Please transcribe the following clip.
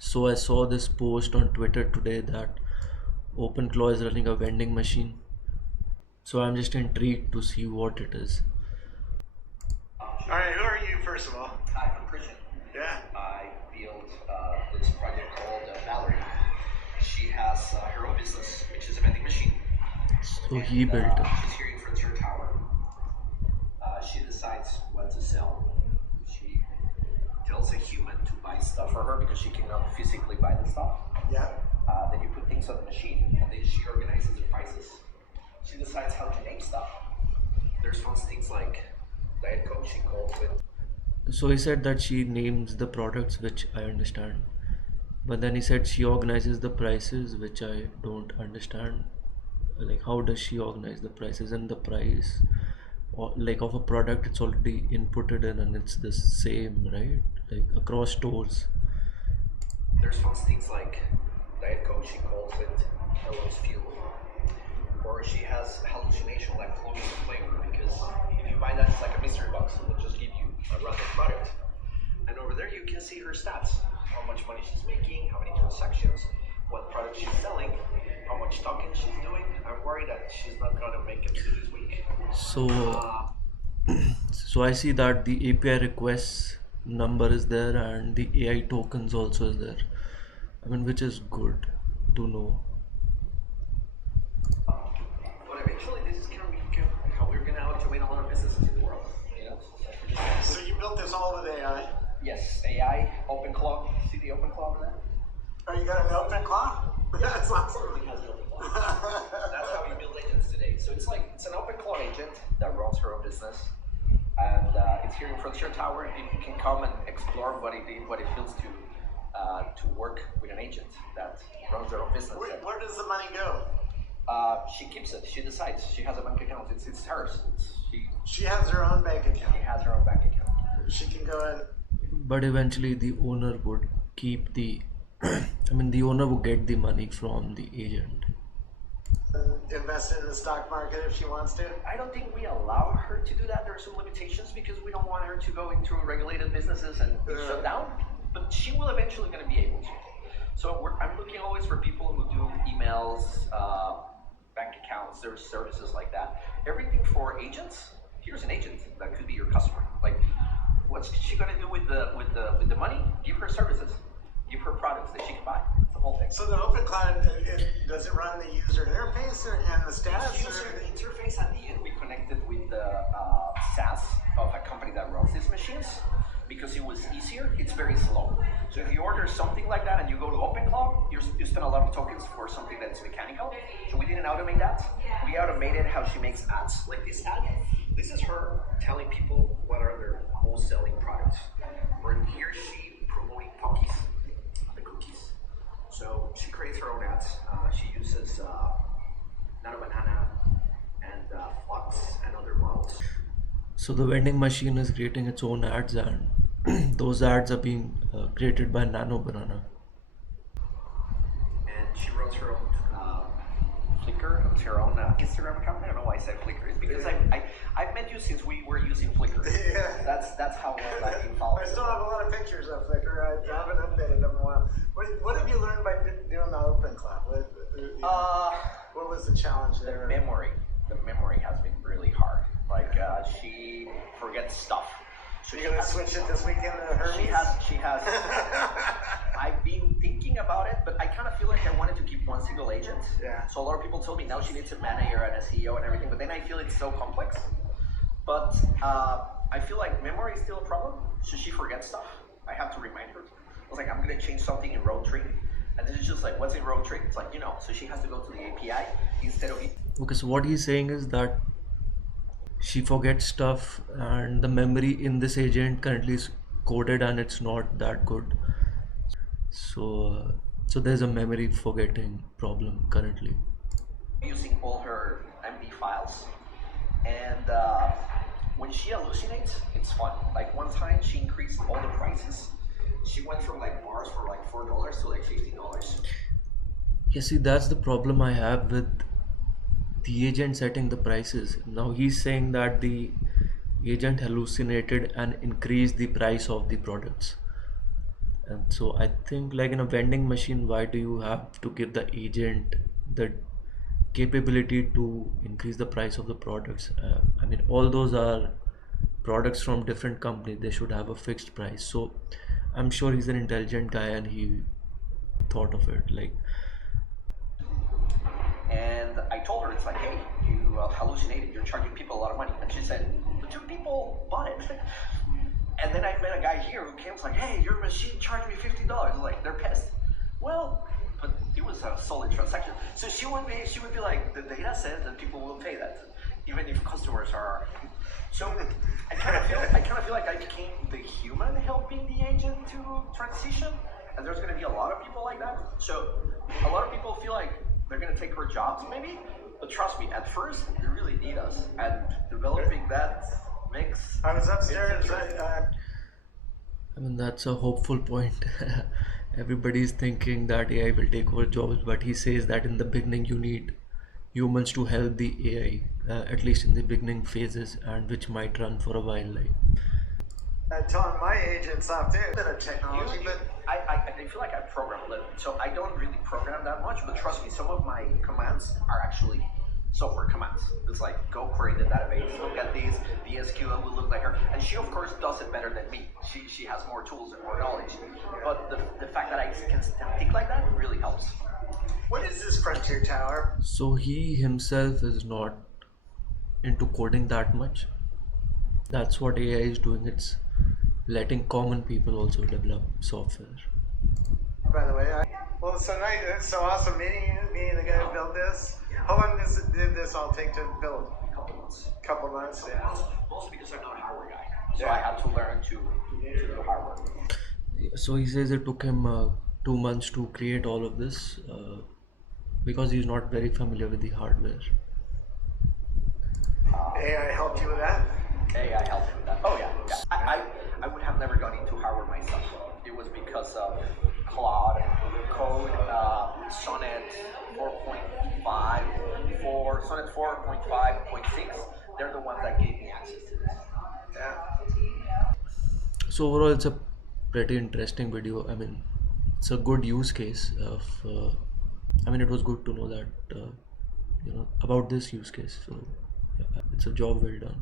So I saw this post on Twitter today that OpenClaw is running a vending machine. So I'm just intrigued to see what it is. All right, who are you, first of all? Hi, I'm Christian. Yeah. I built this project called Valerie. She has her own business, which is a vending machine. So he built it. She's here in Frontier Tower. She decides what to sell. She tells a human to buy stuff for her because she cannot physically buy the stuff. Yeah. Then you put things on the machine, and then she organizes the prices. She decides how to name stuff. There's fun things like Diet Coke she calls with. So he said that she names the products, which I understand. But then he said she organizes the prices, which I don't understand. Like, how does she organize the prices and the price? Or like of a product, it's already inputted in and it's the same, right? Like across stores. There's fun things like Diet Coke she calls it Hello's Fuel. Or she has hallucination like cloning the flavor because if you buy that, it's like a mystery box. It will just give you a random product. And over there you can see her stats, how much money she's making, how many transactions, what product she's selling, how much talking she's doing. I'm worried that she's not gonna make it through this week. So, Uh, so I see that the API requests number is there and the AI tokens also is there. I mean, which is good to know. but eventually this is gonna be how we're gonna automate a lot of businesses in the world. You know? So you built this all with AI? Yes, AI, OpenClaw. See the OpenClaw over there? Oh, you got an open claw? That's awesome. Everything has an OpenClaw. That's how you build agents today. So it's an OpenClaw agent that runs her own business, and it's here in Frontier Tower. And people can come and explore what it feels to work with an agent that runs their own business. Where does the money go? She keeps it. She decides. She has a bank account. It's hers. She has her own bank account. She has her own bank account. She can go in. But eventually the owner would keep the, I mean, the owner would get the money from the agent. And invest in the stock market if she wants to. I don't think we allow her to do that. There are some limitations because we don't want her to go into regulated businesses and be shut down. But she will eventually going to be able to. So I'm looking always for people who do emails, bank accounts, there's services like that. Everything for agents. Here's an agent that could be your customer. Like, what's she going to do with the money? Give her services. Give her products that she can buy. It's the whole thing. So the open cloud, does it run the user interface and the stats? User interface at the end, we connected with the SaaS of a company that runs these machines because it was easier. It's very slow. So if you order something like that and you go to OpenClaw, you spend a lot of tokens for something that's mechanical. So we didn't automate that. We automated how she makes ads. Like this ad, this is her telling people what are their most selling products. Or here she promoting Pockies, the cookies. So she creates her own ads. She uses Nano Banana and Flux and other models. So the vending machine is creating its own ads and those ads are being created by Nano Banana. And she runs her own Flickr, it's her own Instagram account. I don't know why I said Flickr. It's because I've met you since we were using Flickr. Yeah. That's how well I've been following. I still have a lot of pictures of Flickr. I haven't updated them in a while. What have you learned by doing the open cloud? What was the challenge there? The memory has been really hard. Like she forgets stuff. So You're gonna switch it this weekend to Hermes? She has. I've been thinking about it, but I kind of feel like I wanted to keep one single agent. Yeah. So a lot of people told me now she needs a manager and a CEO and everything, but then I feel it's so complex. But I feel like memory is still a problem. So she forgets stuff. I have to remind her. I was like, I'm gonna change something in road tree. And then it's just like, what's in road tree? It's like, so she has to go to the API instead of. Okay, so what he's saying is that she forgets stuff and the memory in this agent currently is coded and it's not that good. So there's a memory forgetting problem currently. Using all her MD files, and when she hallucinates, it's fun. Like one time, she increased all the prices. She went from like bars for like $4 to like $15. Yeah, see, that's the problem I have with the agent setting the prices. Now he's saying that the agent hallucinated and increased the price of the products. And so I think, like in a vending machine, why do you have to give the agent the capability to increase the price of the products? I mean, all those are products from different companies. They should have a fixed price. So I'm sure he's an intelligent guy and he thought of it. Like, And I told her, it's like, hey, you hallucinated. You're charging people a lot of money. And she said, the two people bought it. And then I met a guy here who came, was like, hey, your machine charged me $50. I was like, they're pissed. Well, but it was a solid transaction. So she would be like, the data says that people will pay that, even if customers are. So I kind of feel like I became the human helping the agent to transition, and there's going to be a lot of people like that. So a lot of people feel like they're going to take our jobs, maybe. But trust me, at first they really need us, and developing that makes. I was upstairs. I mean, that's a hopeful point. Everybody's thinking that AI will take over jobs, but he says that in the beginning you need humans to help the AI, at least in the beginning phases, and which might run for a while. Like, Telling my agents off too. Bit of technology, but I feel like I program a little, so I don't really program that much. But trust me, some of my commands are actually software commands. It's like, go query the database, look at these, the SQL will look like her. And she, of course, does it better than me. She has more tools and more knowledge. But the fact that I can think like that really helps. what is this frontier tower? so he himself is not into coding that much. That's what AI is doing. It's letting common people also develop software. By the way, well, it's so nice. It's so awesome meeting you, meeting the guy who built this. How long did this all take to build? A couple months. Couple months, yeah. Mostly because I'm not a hardware guy. So I had to learn to do hardware. So he says it took him 2 months to create all of this because he's not very familiar with the hardware. AI helped you with that? AI helped me with that. Oh yeah, yeah. I would have never gone into hardware myself. It was because of Claude Code, Sonnet 4.5, Sonnet 4.5.6. They're the ones that gave me access to this. Yeah. So overall, it's a pretty interesting video. I mean, it's a good use case of. I mean, it was good to know that about this use case. So yeah, it's a job well done.